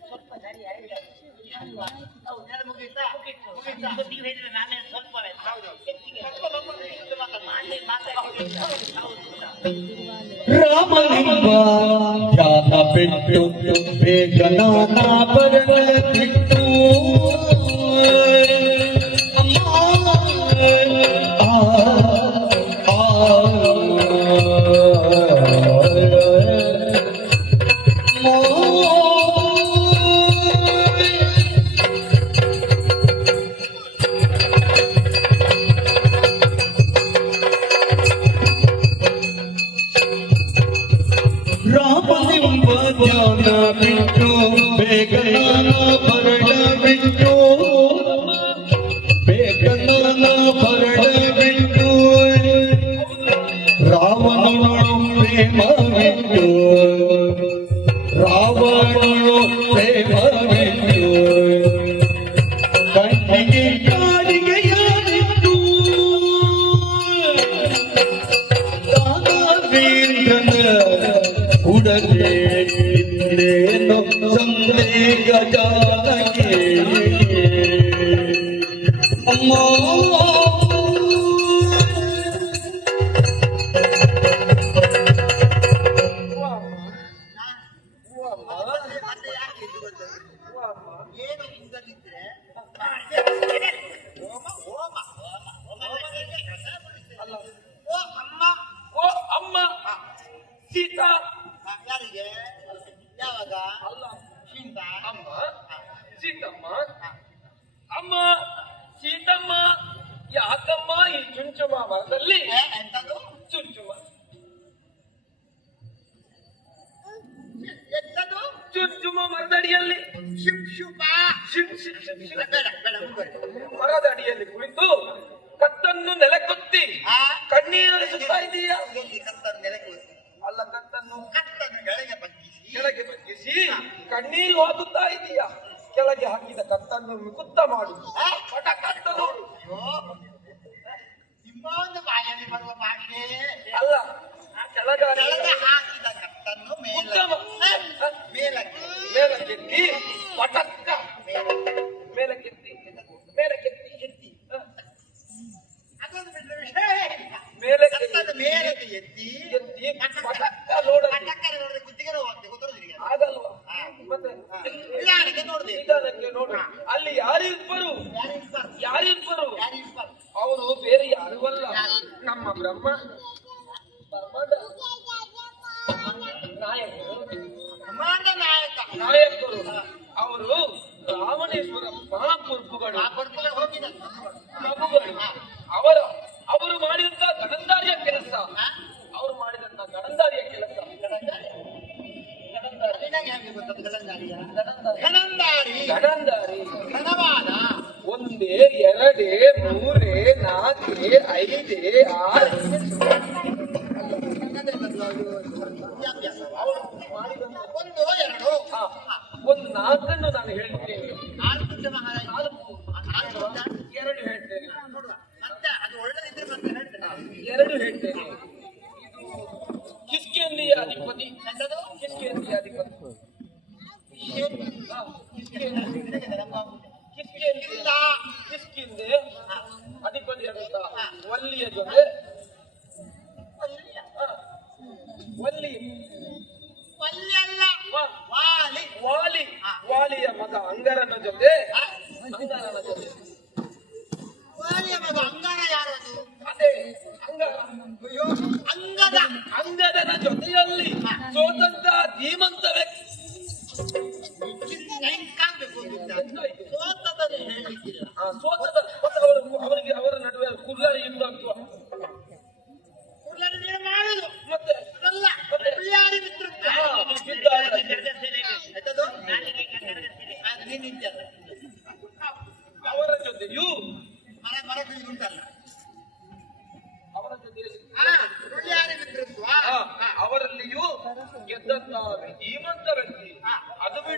ಸ್ವಲ್ಪ ಸರಿ ಆಯ್ತು. ಹೌದು, ಎಲ್ಲ ಮುಗೀತಾ? ಮುಗೀತಾ? ನೀವು ಹೇಳಿದ್ರೆ ನಾನೇ ಸ್ವಲ್ಪ ಹೆಚ್ಚಿಗೆ. ಸ್ವಲ್ಪ ಬಂದು ಮಾತಾಡಿ, ಮಾತಾಡಿ. ಹೌದು. ರಾಮನೆಂಬ ಧ್ಯಾನ ಬಿಟ್ಟು ಬೇಗನಾನ ಬರಣ ಬಿಟ್ಟು ಸೀತಾ ಆ, ಯಾರಿಗೆ ಯಾವಾಗ ಅಲ್ಲ ಶೀತ ಅಮ್ಮ ಸೀತಮ್ಮ ಅಮ್ಮ ಸೀತಮ್ಮ ಯಾಕಮ್ಮ ಈ ಚುಂಚುಮ ಮರದಲ್ಲಿ ಎಂತದು? ಚುಂಚುಮ. ಎಂತದು? ಚುಂಚುಮ ಮರದಡಿಯಲ್ಲಿ ಶಿಪ್ ಶುಪ ಶಿಪ್ ಶಿಪ್ ಮುಂದುವರಿ ಅಡಿಯಲ್ಲಿ ಕುಳಿತು ಕತ್ತನ್ನು ನೆಲಕೊತ್ತಿ ಆ. ಕಣ್ಣೀರು ಸುತ್ತಾ ಇದೀಯಾ ಕತ್ತನ್ನು ನೆಲಕ್ಕೆ ಅಲ್ಲ ಕತ್ತನ್ನು ಕತ್ತನ್ನು ಕೆಳಗೆ ಬಗ್ಗಿಸಿ. ಕೆಳಗೆ ಬಗ್ಗಿಸಿ. ಕಣ್ಣೀರು ಓದುತ್ತಾ ಇದೀಯ? ಕೆಳಗೆ ಹಾಕಿದ ಕತ್ತನ್ನು ಮುಕುತ್ತ ಮಾಡು. ಪಟ ಕತ್ತ ನೋಡು. ಅಯ್ಯೋ ನಿಮ್ಮ ಒಂದು ಬಾಯಲ್ಲಿ ಬರುವ ಭಾಷೆ ಅಲ್ಲ ಕೆಳಗೆ ಕೆಳಗೆ ಹಾಕಿದ ಕತ್ತನ್ನು. ಮೇಲಕ್ಕೆ. ಮೇಲಕ್ಕೆ. ಮೇಲಕ್ಕೆತ್ತಿ ಪಟಕ್ಕ. ಮೇಲಕ್ಕೆ ಮೇಲಕ್ಕೆತ್ತಿ ಮೇಲಕ್ಕೆತ್ತಿ ಎತ್ತಿ. ಅದೊಂದು ಬಿಟ್ಟರೆ ವಿಷಯ. ಮೇಲಕ್ಕೆ ಎತ್ತಿ. ಎತ್ತಿ. ಪಟಕ್ಕ ನೋಡ್ಬೇಕು ನೋಡ್ರಿ. ನೋಡು ಅಲ್ಲಿ ಯಾರಿಬ್ಬರು? ಯಾರಿಬ್ಬರು? ಯಾರು ಅವರು ಬೇರೆ ಯಾರು ಅಲ್ಲ. ನಮ್ಮ ಬ್ರಹ್ಮ ನಾಯಕರು. ನಾಯಕ. ನಾಯಕರು. ಅವರು ರಾವಣೇಶ್ವರ ಮಹಾಪುರ್ಪುಗಳು ಪ್ರಭುಗಳು. ಅವರ ಅವರು ಮಾಡಿದಂತ ಗಣಂದಾರಿಯ ಕೆಲಸ. ಅವರು ಮಾಡಿದಂತ ಗಣಂದಾರಿಯ ಕೆಲಸ. ಒಂದೇ ಎರಡೇ ಮೂರೇ ನಾಲ್ಕೇ ಐದೇ ಆರು ಕಿಸ್ಕಿಯಲ್ಲಿಯ ಅಧಿಪತಿ ಎಂತದು? ಕಿಸ್ಕಿಯಲ್ಲಿಯ ಅಧಿಪತಿ ಹಾ, ಕಿಸ್ಕಿಯಲ್ಲಿ ನಿನಗೆ ನೆನಪಾಗುವುದಿಲ್ಲ. ಕಿಸ್ಕಿಯಲ್ಲಿ ಇಲ್ಲ. ಕಿಸ್ಕಿಂದೆ ಹಾ. ಅಧಿಪತಿಯಾದಂತ ಹಾ. ವಲ್ಲಿಯ ಜೊತೆ ವಲ್ಯ. ಹಾ, ವಲ್ಲಿ ವಲ್ಯ ಅಲ್ಲ. ವಾ- ವಾಲಿ. ವಾಲಿ ಹಾ. ವಾಲಿಯ ಮಗ ಅಂಗರನ ಜೊತೆ ಅಂಗದ ಅಂಗದನ ಜೊತೆಯಲ್ಲಿ ಸ್ವತಂತ್ರ ಧೀಮಂತ ವ್ಯಕ್ತಿ ಸೋತದ ಮತ್ತೆ ಅವರು ಅವರಿಗೆ ಅವರ ನಡುವೆ ಕುರ್ಲಾರಿ ಇಂದು ಮಾಡುದು. ಮತ್ತೆ? ಅದಲ್ಲ. ಅವರ ಜೊತೆಯೂ ಮರ ಮರ ಉಂಟಲ್ಲ ಅವರ ಜೊತೆಯಲ್ಲಿ ಅವರಲ್ಲಿಯೂ ಗೆದ್ದಂತ ಧೀಮಂತ ವ್ಯಕ್ತಿ ಅದು ಬಿಡು.